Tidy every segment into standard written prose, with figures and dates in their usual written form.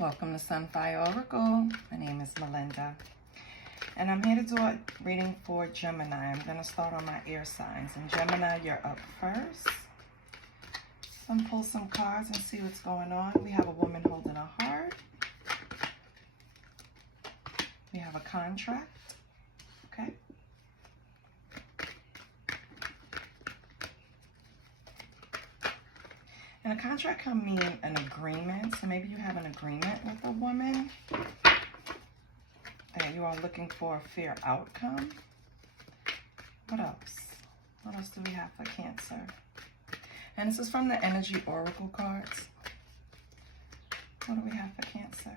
Welcome to Sunfire Oracle. My name is Melinda. And I'm here to do a reading for Gemini. I'm going to start on my air signs. And Gemini, you're up first. So I'm pull some cards and see what's going on. We have a woman holding a heart. We have a contract. Okay. And a contract can mean an agreement. So maybe you have an agreement with a woman that you are looking for a fair outcome. What else? What else do we have for Cancer? And this is from the Energy Oracle cards. What do we have for Cancer?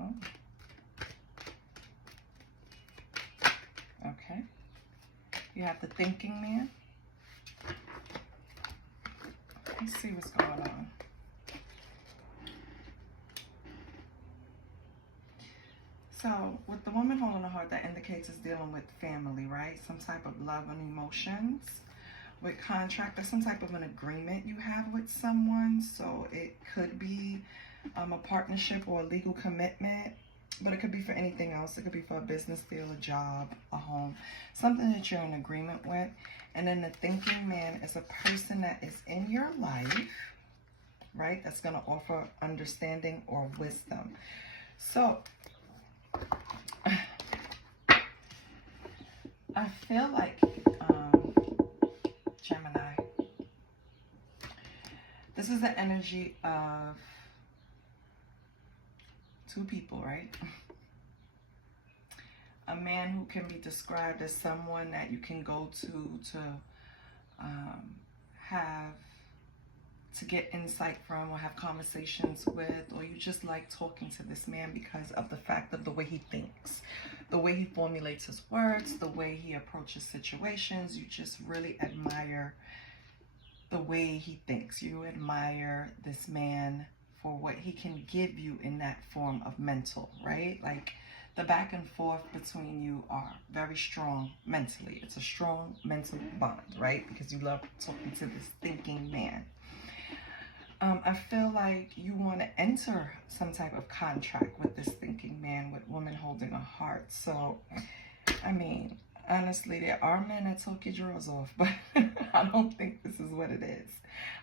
Oh. Okay. You have the Thinking Man. Let's see what's going on. So, with the woman holding a heart, that indicates it's dealing with family, right? Some type of love and emotions. With contract, there's some type of an agreement you have with someone. So, it could be a partnership or a legal commitment. But it could be for anything else. It could be for a business deal, a job, a home, something that you're in agreement with. And then the Thinking Man is a person that is in your life, right? That's going to offer understanding or wisdom. So, I feel like, Gemini, this is the energy of two people, right? A man who can be described as someone that you can go to have to get insight from or have conversations with, or you just like talking to this man because of the fact of the way he thinks, the way he formulates his words, the way he approaches situations. You just really admire the way he thinks. You admire this man for what he can give you in that form of mental, right? Like the back and forth between you are very strong mentally. It's a strong mental bond, right? Because you love talking to this thinking man. I feel like you want to enter some type of contract with this thinking man, with woman holding a heart. So, I mean, honestly, there are men that talk your drawers off, but I don't think this is what it is.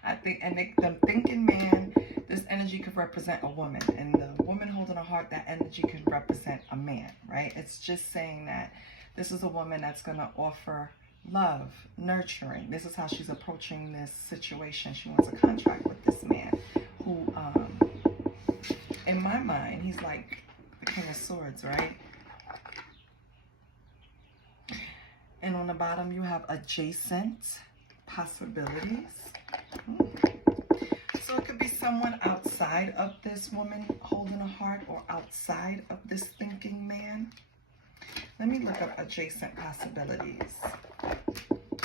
I think, and the thinking man, this energy could represent a woman, and the woman holding a heart, that energy could represent a man, right? It's just saying that this is a woman that's going to offer love, nurturing. This is how she's approaching this situation. She wants a contract with this man who, in my mind, he's like the King of Swords, right? And on the bottom, you have adjacent possibilities. So it could be someone outside of this woman holding a heart or outside of this thinking man. Let me look up adjacent possibilities.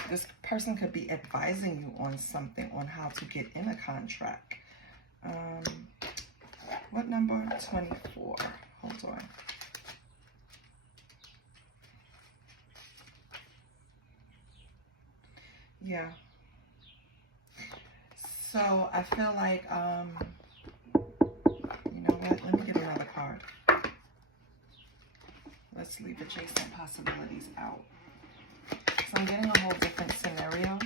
This person could be advising you on something, on how to get in a contract. What number? 24. Hold on. Yeah. So I feel like, you know what? Let me get another card. Let's leave adjacent possibilities out. So I'm getting a whole different scenario.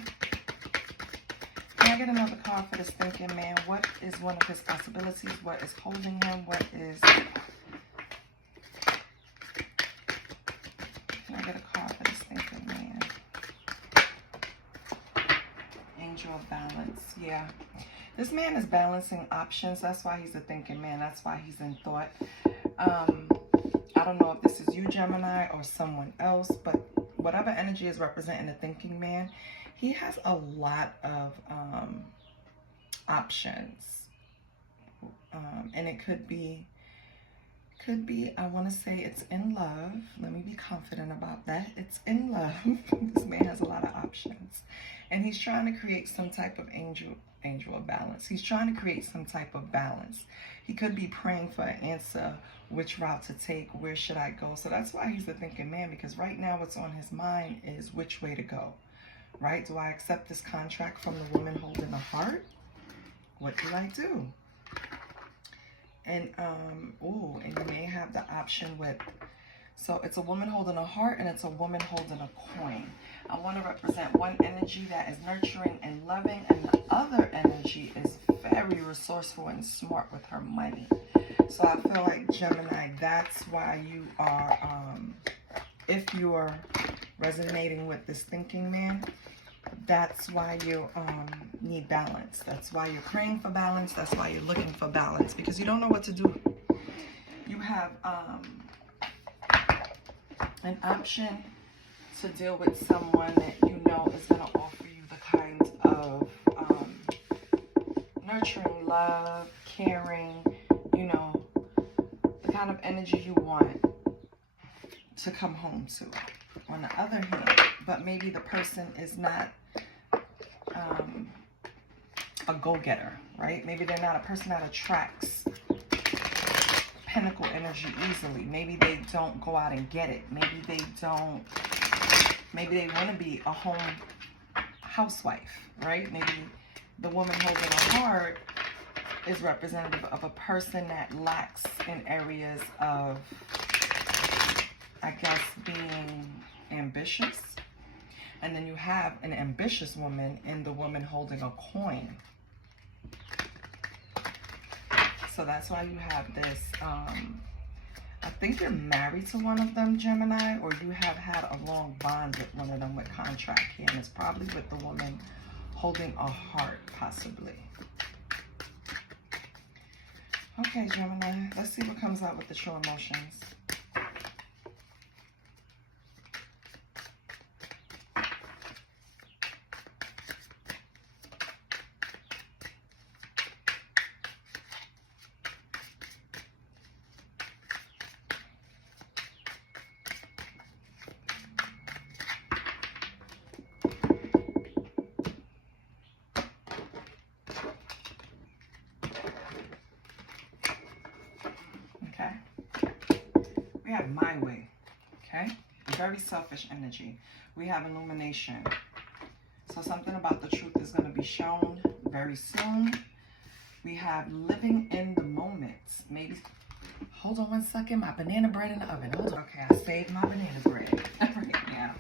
Can I get another card for this thinking man? What is one of his possibilities? What is holding him? What is... Can I get a card for this thinking man? Angel of Balance. Yeah. This man is balancing options. That's why he's a thinking man. That's why he's in thought. I don't know if this is you, Gemini, or someone else, but whatever energy is representing the thinking man, he has a lot of options. And it could be, I want to say it's in love. Let me be confident about that. It's in love. This man has a lot of options. And he's trying to create some type of angel of balance. He's trying to create some type of balance. He could be praying for an answer, which route to take, where should I go? So that's why he's the thinking man, because right now what's on his mind is which way to go, right? Do I accept this contract from the woman holding the heart? What do I do? And, and you may have the option with, so it's a woman holding a heart and it's a woman holding a coin. I want to represent one energy that is nurturing and loving, and the other energy is very resourceful and smart with her money. So I feel like, Gemini, that's why you are, if you're resonating with this thinking man, that's why you need balance. That's why you're praying for balance. That's why you're looking for balance, because you don't know what to do. You have an option to deal with someone that you know is going to offer you the kind of nurturing, love, caring, you know, the kind of energy you want to come home to. On the other hand, but maybe the person is not a go-getter, right? Maybe they're not a person that attracts pinnacle energy easily. Maybe they don't go out and get it. Maybe they don't, maybe they want to be a home housewife, right? Maybe the woman holding a heart is representative of a person that lacks in areas of, I guess, being ambitious. And then you have an ambitious woman in the woman holding a coin. So that's why you have this, I think you're married to one of them, Gemini, or you have had a long bond with one of them with contract here. And it's probably with the woman holding a heart, possibly. Okay, Gemini, let's see what comes out with the true emotions. We have my way, okay? Very selfish energy. We have illumination. So something about the truth is going to be shown very soon. We have living in the moment. Maybe, hold on one second. My banana bread in the oven. Hold on. Okay, I saved my banana bread right now.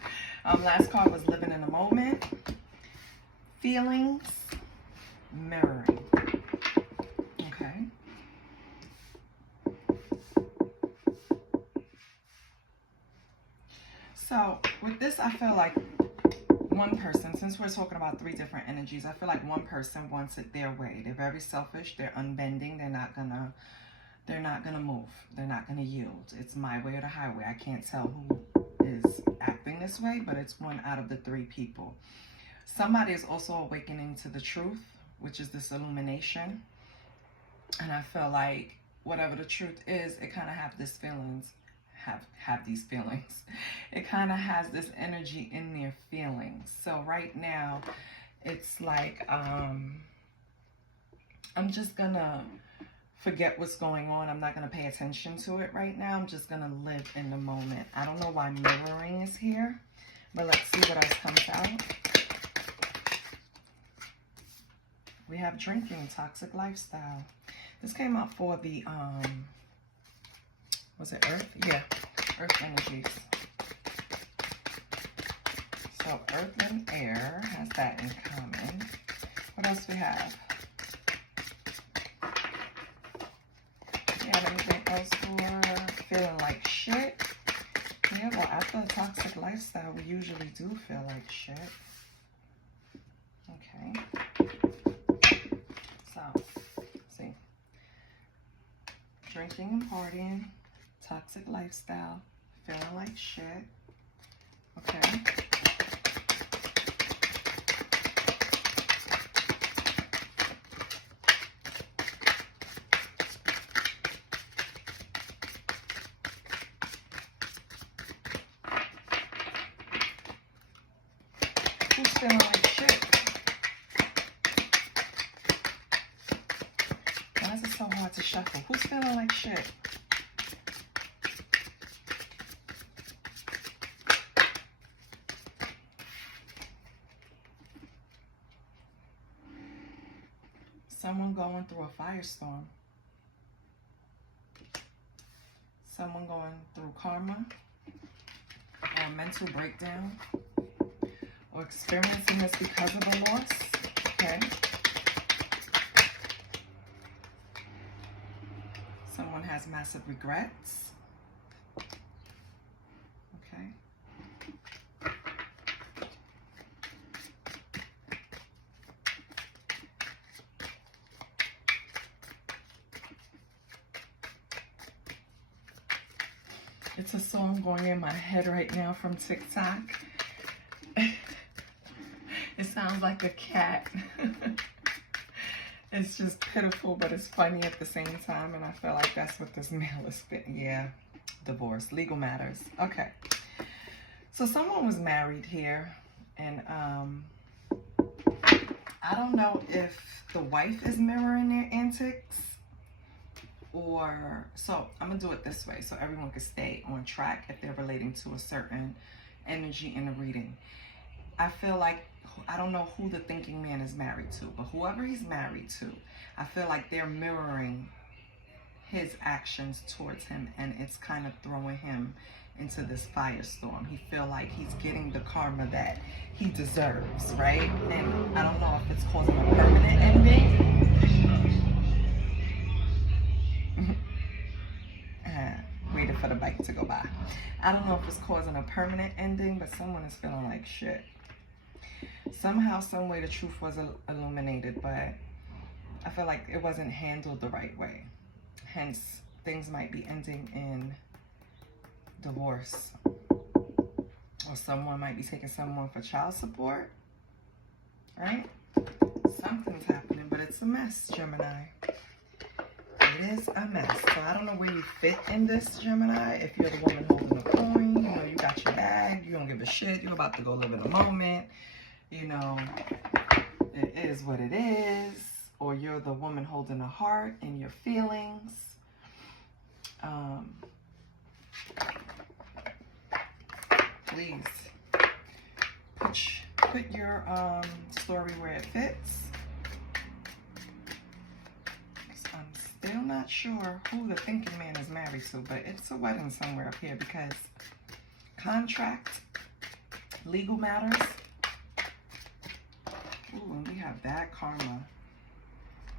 Last card was living in the moment. Feelings, mirroring. Okay. So with this, I feel like one person, since we're talking about three different energies, I feel like one person wants it their way. They're very selfish. They're unbending. They're not gonna move. They're not gonna yield. It's my way or the highway. I can't tell who is acting this way, but it's one out of the three people. Somebody is also awakening to the truth, which is this illumination. And I feel like whatever the truth is, it kind of have these feelings. It kind of has this energy in their feelings. So right now, it's like I'm just gonna forget what's going on. I'm not gonna pay attention to it right now. I'm just gonna live in the moment. I don't know why mirroring is here, but let's see what else comes out. We have drinking, toxic lifestyle. This came out for the was it Earth? Yeah, Earth energies. So Earth and Air has that in common. What else we have? You have anything else for feeling like shit? Yeah, well, after a toxic lifestyle, we usually do feel like shit. Okay. So, see. Drinking and partying. Toxic lifestyle, feeling like shit. Okay. Who's feeling like shit? Why is it so hard to shuffle? Who's feeling like shit? Someone going through a firestorm. Someone going through karma or mental breakdown or experiencing this because of a loss. Okay. Someone has massive regrets. Okay. It's a song going in my head right now from TikTok. It sounds like a cat. It's just pitiful, but it's funny at the same time. And I feel like that's what this mail is fitting. Yeah, divorce, legal matters. Okay. So someone was married here. And I don't know if the wife is mirroring their antics. Or, so I'm going to do it this way so everyone can stay on track if they're relating to a certain energy in the reading. I feel like, I don't know who the thinking man is married to, but whoever he's married to, I feel like they're mirroring his actions towards him, and it's kind of throwing him into this firestorm. He feel like he's getting the karma that he deserves, right? And I don't know if it's causing a permanent ending. Waiting for the bike to go by. I don't know if it's causing a permanent ending, but someone is feeling like shit. Somehow, some way, the truth was illuminated, but I feel like it wasn't handled the right way. Hence, things might be ending in divorce. Or someone might be taking someone for child support. Right? Something's happening, but it's a mess, Gemini. It is a mess. So I don't know where you fit in this, Gemini. If you're the woman holding the coin, you know, you got your bag, you don't give a shit, you're about to go live in the moment, you know, it is what it is. Or you're the woman holding the heart and your feelings. Please put your story where it fits. I'm still not sure who the thinking man is married to, but it's a wedding somewhere up here because contract, legal matters. Ooh, and we have bad karma.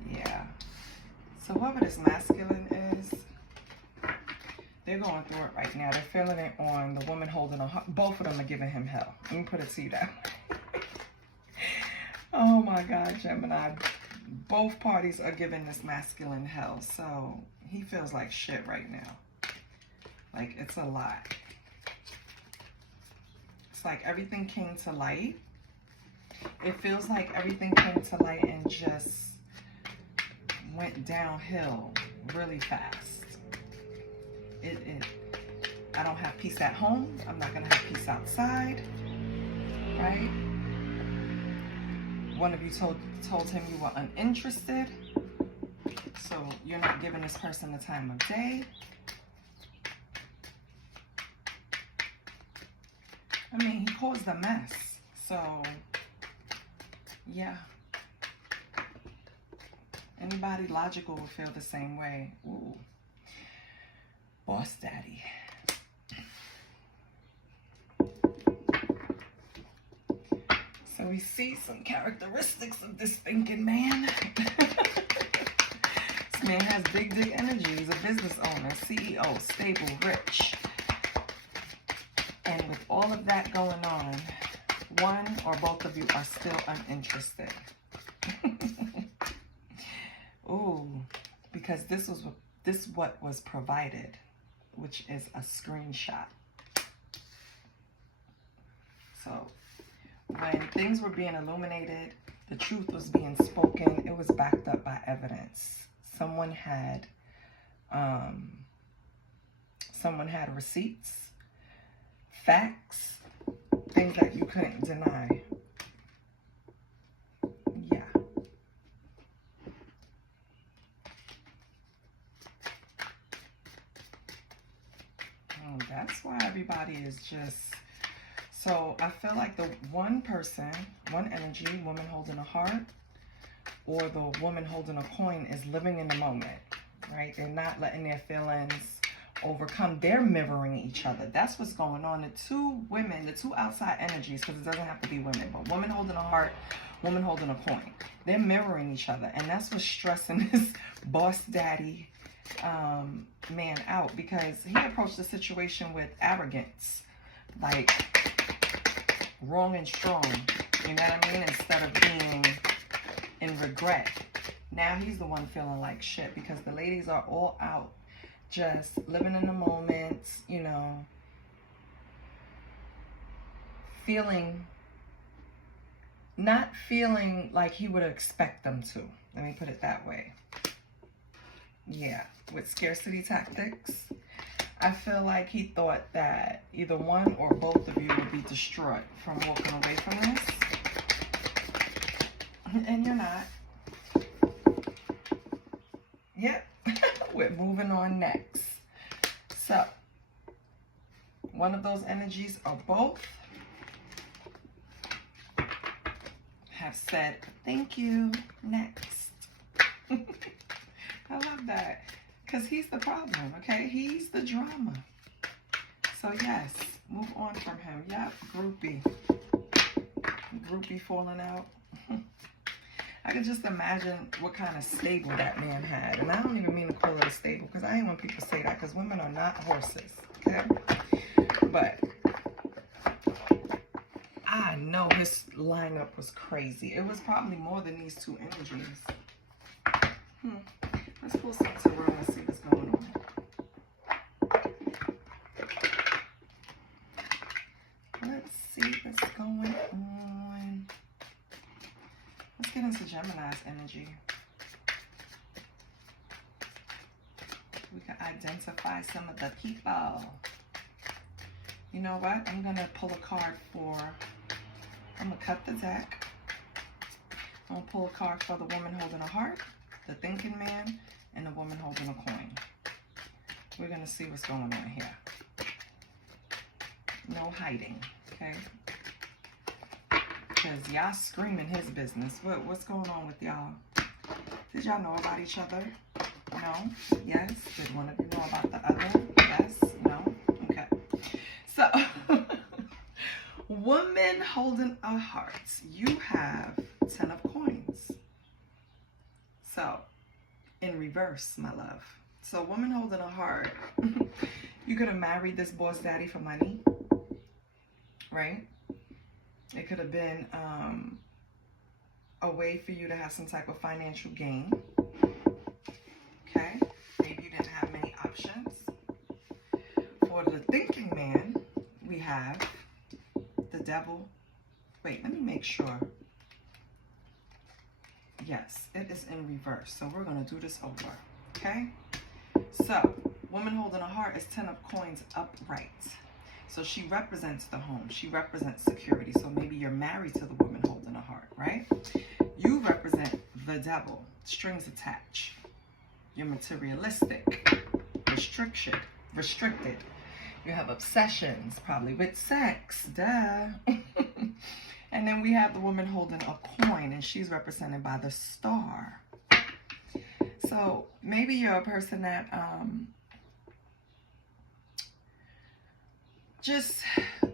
Yeah. So whoever this masculine is, they're going through it right now. They're feeling it on the woman holding a heart. Both of them are giving him hell. Let me put it to you that way. Oh my God, Gemini. Both parties are giving this masculine hell. So he feels like shit right now. Like it's a lot. It's like everything came to light. It feels like everything came to light and just went downhill really fast. I don't have peace at home. I'm not going to have peace outside. Right? One of you told him you were uninterested. So you're not giving this person the time of day. I mean, he caused a mess. So, yeah. Anybody logical will feel the same way. Ooh. Boss daddy. So we see some characteristics of this thinking man. This man has big energy. He's a business owner, CEO, stable, rich. And with all of that going on, one or both of you are still uninterested. Ooh, because this what was provided, which is a screenshot. So when things were being illuminated, the truth was being spoken, it was backed up by evidence. Someone had receipts, facts, things that you couldn't deny. Yeah. That's why everybody is just... So I feel like the one person, one energy, woman holding a heart, or the woman holding a coin is living in the moment, right? They're not letting their feelings overcome. They're mirroring each other. That's what's going on. The two women, the two outside energies, because it doesn't have to be women, but woman holding a heart, woman holding a coin. They're mirroring each other. And that's what's stressing this boss daddy man out, because he approached the situation with arrogance, like wrong and strong, you know what I mean, instead of being in regret. Now he's the one feeling like shit, because the ladies are all out just living in the moment, you know, not feeling like he would expect them to. Let me put it that way. Yeah, with scarcity tactics, I feel like he thought that either one or both of you would be destroyed from walking away from this. And you're not. Yep. We're moving on next. So, one of those energies or both have said, thank you, next. I love that. Because he's the problem, okay? He's the drama. So, yes, move on from him. Yep, groupie. Groupie falling out. I could just imagine what kind of stable that man had. And I don't even mean to call it a stable, because I ain't want people to say that, because women are not horses, okay? But I know his lineup was crazy. It was probably more than these two energies. Let's pull some tarot and see what's going on. Let's see what's going on. Let's get into Gemini's energy. We can identify some of the people. You know what? I'm going to pull a card for, I'm going to cut the deck. I'm going to pull a card for the woman holding a heart, the thinking man, and the woman holding a coin. We're going to see what's going on here. No hiding, okay? Because y'all screaming his business. What's going on with y'all? Did y'all know about each other? No? Yes? Did one of you know about the other? Yes? No? Okay. So, woman holding a heart. You have 10 of coins. So, in reverse, my love. So, woman holding a heart. You could have married this boss daddy for money. Right? It could have been a way for you to have some type of financial gain. Okay? Maybe you didn't have many options. For the thinking man, we have the devil. Wait, let me make sure. Yes, it is in reverse. So we're going to do this over. Okay? So, woman holding a heart is 10 of coins upright. So she represents the home. She represents security. So maybe you're married to the woman holding a heart, right? You represent the devil, strings attached. You're materialistic, restricted. You have obsessions, probably with sex, duh. And then we have the woman holding a coin, and she's represented by the star. So maybe you're a person that just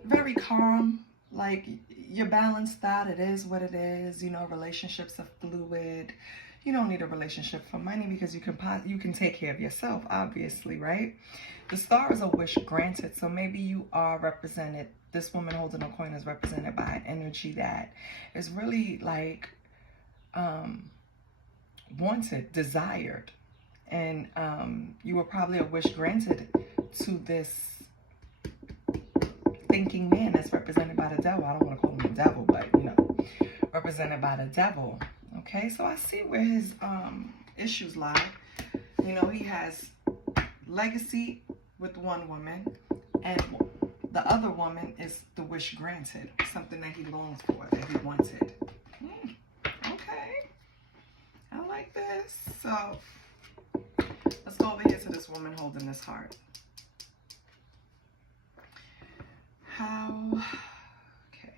very calm, like you're balanced out. It is what it is. You know, relationships are fluid. You don't need a relationship for money because you can take care of yourself, obviously, right? The star is a wish granted. So maybe you are represented, this woman holding a coin is represented by an energy that is really like wanted, desired. And you were probably a wish granted to this thinking man that's represented by the devil. I don't want to call him the devil, but you know, represented by the devil. Okay, so I see where his issues lie. You know, he has legacy with one woman, and the other woman is the wish granted, something that he longs for, that he wanted. Okay, I like this. So let's go over here to this woman holding this heart. Okay.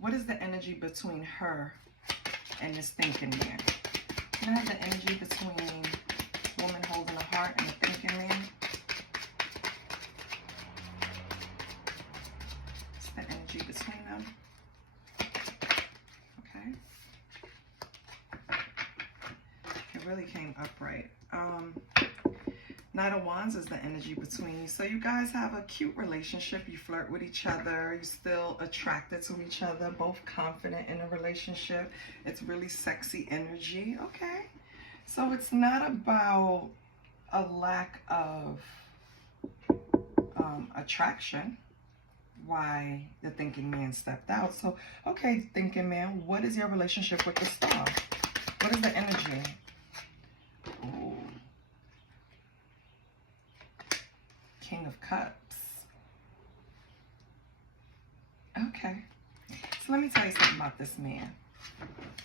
What is the energy between her and this thinking man. Can I have the energy between woman holding a heart and the thinking man? It's the energy between them. Okay. It really came upright. Knight of Wands is the energy between you. So you guys have a cute relationship. You flirt with each other. You're still attracted to each other. Both confident in a relationship. It's really sexy energy. Okay. So it's not about a lack of attraction. Why the thinking man stepped out. So, okay, thinking man, what is your relationship with the star? What is the energy? Ooh. King of Cups. Okay. So let me tell you something about this man.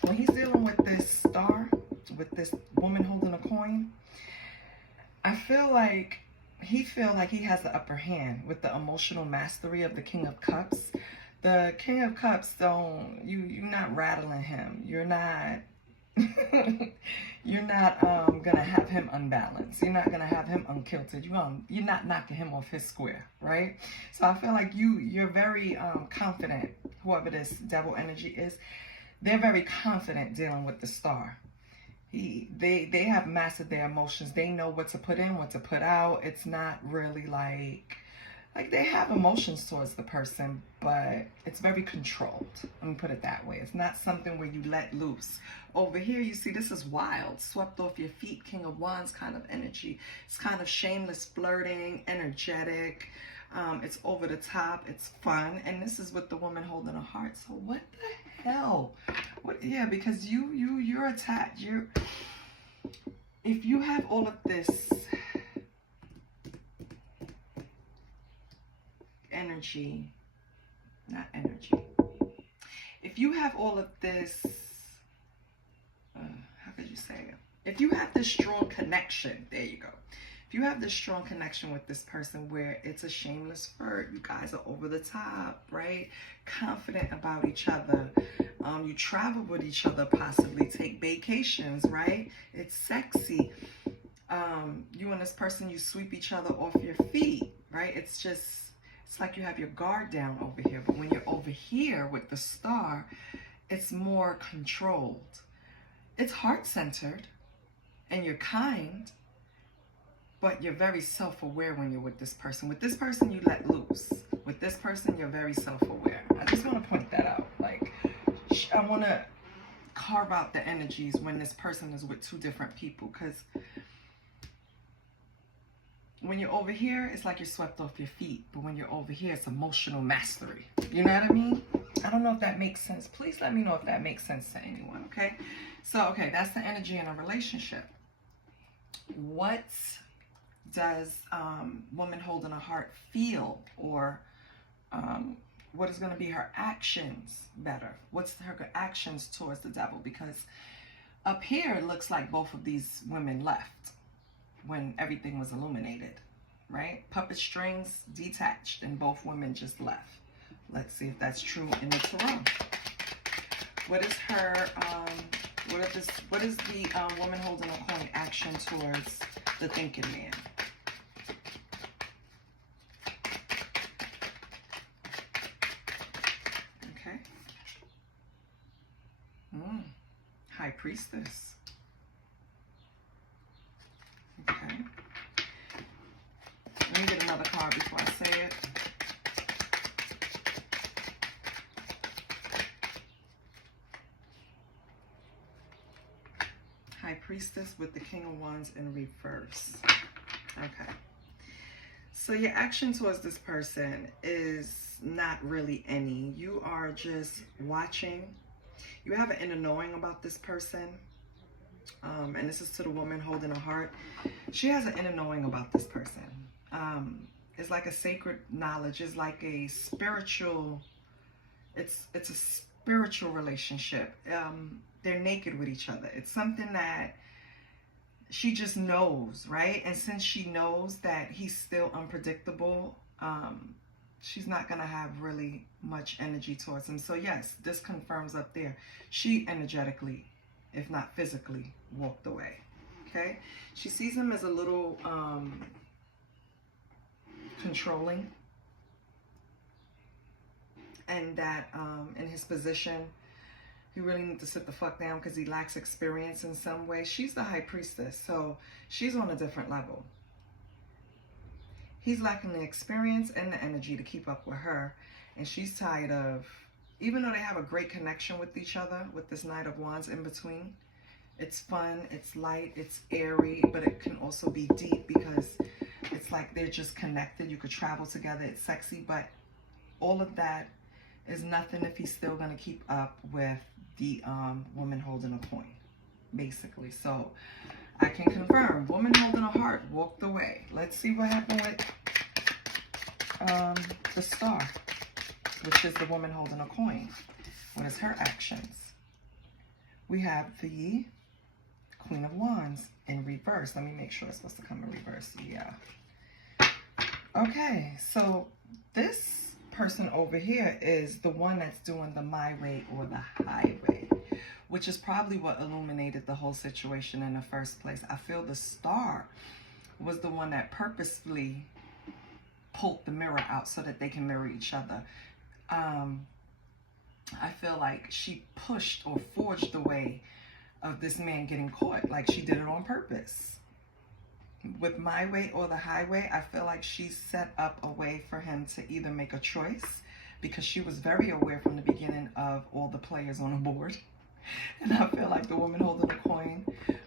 When he's dealing with this star, with this woman holding a coin, I feel like he has the upper hand with the emotional mastery of the King of Cups. The King of Cups you're not rattling him. You're not you're not gonna have him unbalanced. You're not gonna have him unkilted. You're not knocking him off his square, right? So I feel like you're very confident. Whoever this devil energy is, they're very confident dealing with the star. They have mastered their emotions. They know what to put in, what to put out. It's not really like they have emotions towards the person, but it's very controlled. Let me put it that way. It's not something where you let loose. Over here, you see, this is wild. Swept off your feet, King of Wands kind of energy. It's kind of shameless flirting, energetic. It's over the top. It's fun. And this is with the woman holding a heart. So what the hell? Yeah, because you're attached. If you have all of this energy, not energy. If you have all of this, how could you say it? If you have this strong connection, there you go. If you have this strong connection with this person where it's a shameless flirt, you guys are over the top, right? Confident about each other. You travel with each other, possibly take vacations, right? It's sexy. You and this person, you sweep each other off your feet, right? It's like you have your guard down over here. But when you're over here with the star, it's more controlled. It's heart-centered and you're kind, but you're very self-aware when you're with this person. With this person, you let loose. With this person, you're very self-aware. I just want to point that out. Like, I want to carve out the energies when this person is with two different people, because when you're over here, it's like you're swept off your feet. But when you're over here, it's emotional mastery. You know what I mean? I don't know if that makes sense. Please let me know if that makes sense to anyone, okay? So, okay, that's the energy in a relationship. What does woman holding a heart feel? Or what is going to be her actions better? What's her actions towards the devil? Because up here, it looks like both of these women left when everything was illuminated, right? Puppet strings detached and both women just left. Let's see if that's true in the tarot. What is her, what is the woman holding a coin action towards the thinking man? Okay. High Priestess. Okay. Let me get another card before I say it. High Priestess with the King of Wands in reverse. Okay. So your action towards this person is not really any. You are just watching. You have an inner knowing about this person. And this is to the woman holding a heart. She has an inner knowing about this person. It's like a sacred knowledge. It's like a spiritual, it's a spiritual relationship. They're naked with each other. It's something that she just knows, right? And since she knows that he's still unpredictable, she's not going to have really much energy towards him. So yes, this confirms up there. She energetically, if not physically, walked away. Okay? She sees him as a little controlling. And that in his position, he really needs to sit the fuck down because he lacks experience in some way. She's the high priestess, so she's on a different level. He's lacking the experience and the energy to keep up with her. And she's tired of, even though they have a great connection with each other, with this Knight of Wands in between, it's fun, it's light, it's airy, but it can also be deep because it's like they're just connected. You could travel together, it's sexy, but all of that is nothing if he's still going to keep up with the woman holding a coin, basically. So I can confirm, woman holding a heart walked away. Let's see what happened with the Star, which is the woman holding a coin. What is her actions? We have the Queen of Wands in reverse. Let me make sure it's supposed to come in reverse. Yeah. Okay, so this person over here is the one that's doing the my way or the highway, which is probably what illuminated the whole situation in the first place. I feel the Star was the one that purposefully pulled the mirror out so that they can mirror each other. I feel like she pushed or forged the way of this man getting caught, like she did it on purpose. With my way or the highway, I feel like she set up a way for him to either make a choice, because she was very aware from the beginning of all the players on the board. And I feel like the woman holding the coin,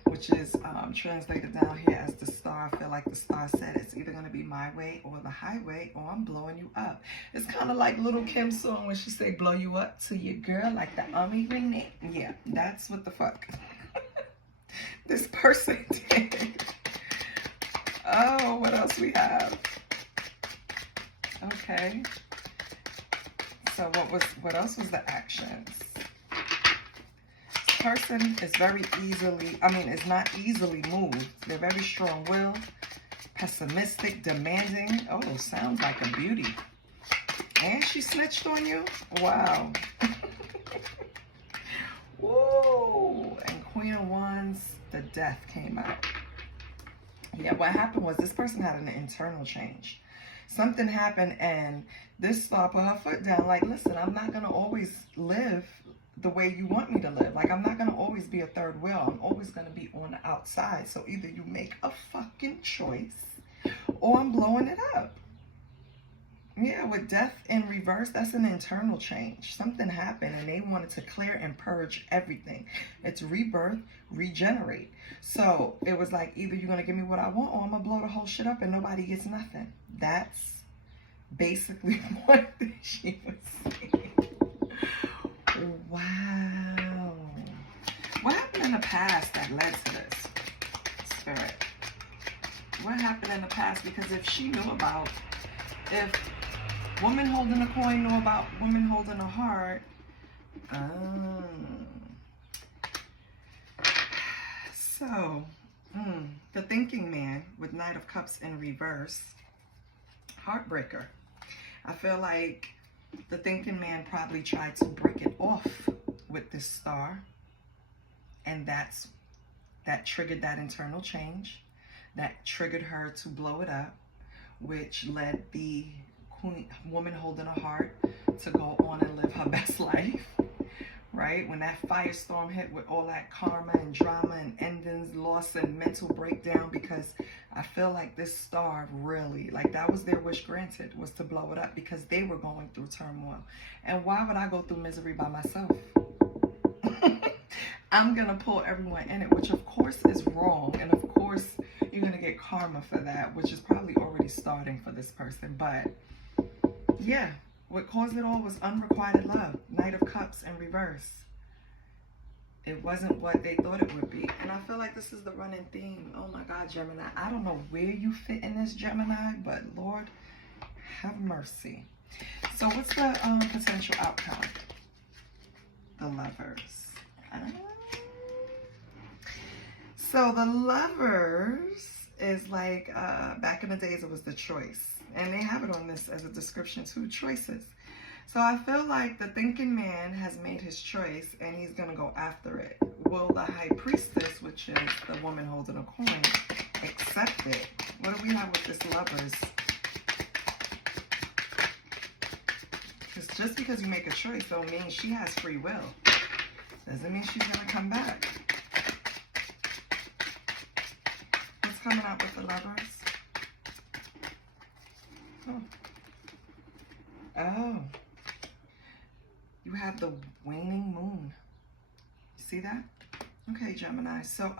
which is translated down here as the Star, I feel like the Star said it's either going to be my way or the highway, or I'm blowing you up. It's kind of like Little Kim's song when she say blow you up to your girl like the Army grenade. Yeah, that's what the fuck this person did. Oh, what else we have? Okay. So what else was the actions? This person is very easily, is not easily moved. They're very strong-willed, pessimistic, demanding. Oh, sounds like a beauty. And she snitched on you? Wow. Whoa. And Queen of Wands, the Death came out. Yeah, what happened was this person had an internal change. Something happened and this Star put her foot down. Like, listen, I'm not going to always live the way you want me to live. Like, I'm not going to always be a third wheel. I'm always going to be on the outside. So either you make a fucking choice or I'm blowing it up. Yeah, with Death in reverse, that's an internal change. Something happened and they wanted to clear and purge everything. It's rebirth, regenerate. So it was like, either you're going to give me what I want or I'm going to blow the whole shit up and nobody gets nothing. That's basically what she was saying. Wow. What happened in the past that led to this? Spirit. What happened in the past? Because if she knew about, if woman holding a coin knew about woman holding a heart. So, the thinking man with Knight of Cups in reverse. Heartbreaker. I feel like the thinking man probably tried to break it off with this Star. And that triggered that internal change. That triggered her to blow it up, which led the woman holding a heart to go on and live her best life, right? When that firestorm hit with all that karma and drama and endings, loss and mental breakdown, because I feel like this Star really, like, that was their wish granted, was to blow it up because they were going through turmoil. And why would I go through misery by myself? I'm going to pull everyone in it, which of course is wrong. And of course, you're going to get karma for that, which is probably already starting for this person. But yeah, what caused it all was unrequited love. Knight of Cups in reverse. It wasn't what they thought it would be. And I feel like this is the running theme. Oh my God, Gemini. I don't know where you fit in this, Gemini, but Lord, have mercy. So what's the potential outcome? The Lovers. So the Lovers is like, back in the days, it was the choice. And they have it on this as a description too, choices. So I feel like the thinking man has made his choice and he's going to go after it. Will the high priestess, which is the woman holding a coin, accept it? What do we have with this lovers? Because just because you make a choice don't mean she has free will. Doesn't mean she's going to come back. What's coming up with the lovers? Oh. You have the waning moon. See that? Okay, Gemini. So,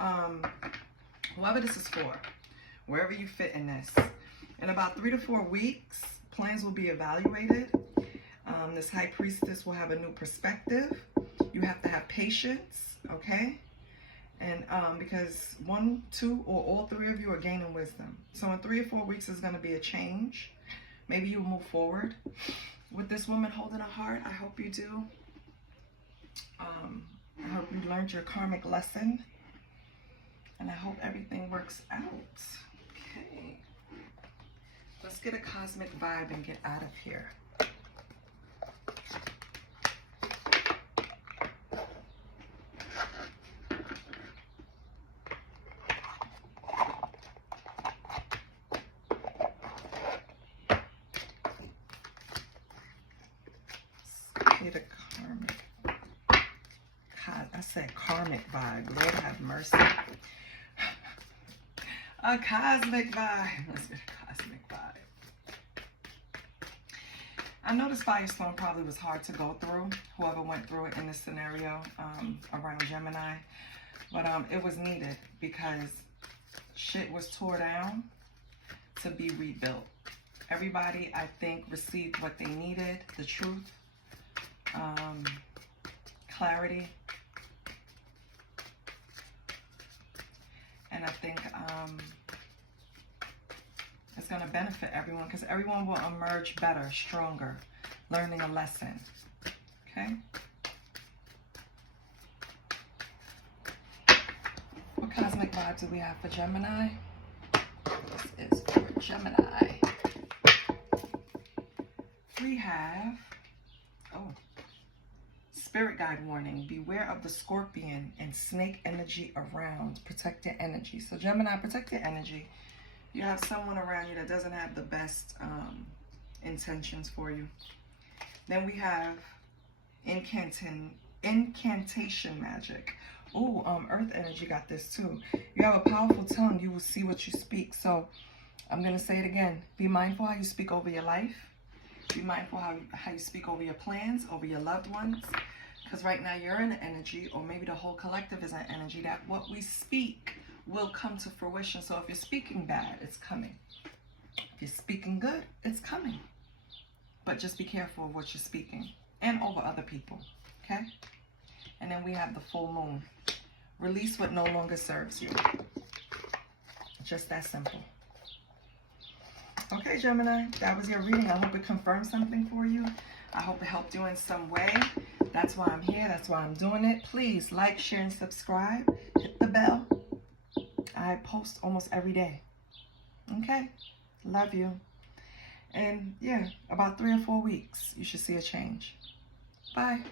whoever this is for, wherever you fit in this, in about 3 to 4 weeks, plans will be evaluated. This high priestess will have a new perspective. You have to have patience, okay? And because 1, 2, or all 3 of you are gaining wisdom. So in 3 or 4 weeks, there's going to be a change. Maybe you'll move forward with this woman holding a heart. I hope you do. I hope you learned your karmic lesson. And I hope everything works out. Okay. Let's get a cosmic vibe and get out of here. Get a karmic. I said karmic vibe. Lord have mercy. A cosmic vibe. Let's get a cosmic vibe. I know this firestorm probably was hard to go through. Whoever went through it in this scenario around Gemini. But it was needed because shit was tore down to be rebuilt. Everybody, I think, received what they needed. The truth. Clarity. And I think it's going to benefit everyone because everyone will emerge better, stronger, learning a lesson. Okay? What cosmic vibe do we have for Gemini? This is for Gemini. We have, spirit guide warning. Beware of the scorpion and snake energy around. Protect your energy. So Gemini, protect your energy. You have someone around you that doesn't have the best intentions for you. Then we have incantation magic. Earth energy got this too. You have a powerful tongue. You will see what you speak. So I'm going to say it again. Be mindful how you speak over your life. Be mindful how you speak over your plans, over your loved ones. Because right now you're in an energy, or maybe the whole collective is an energy, that what we speak will come to fruition. So if you're speaking bad, it's coming. If you're speaking good, it's coming. But just be careful of what you're speaking and over other people. Okay? And then we have the full moon. Release what no longer serves you. Just that simple. Okay, Gemini, that was your reading. I hope it confirmed something for you. I hope it helped you in some way. That's why I'm here. That's why I'm doing it. Please like, share, and subscribe. Hit the bell. I post almost every day. Okay? Love you. And yeah, about 3 or 4 weeks, you should see a change. Bye.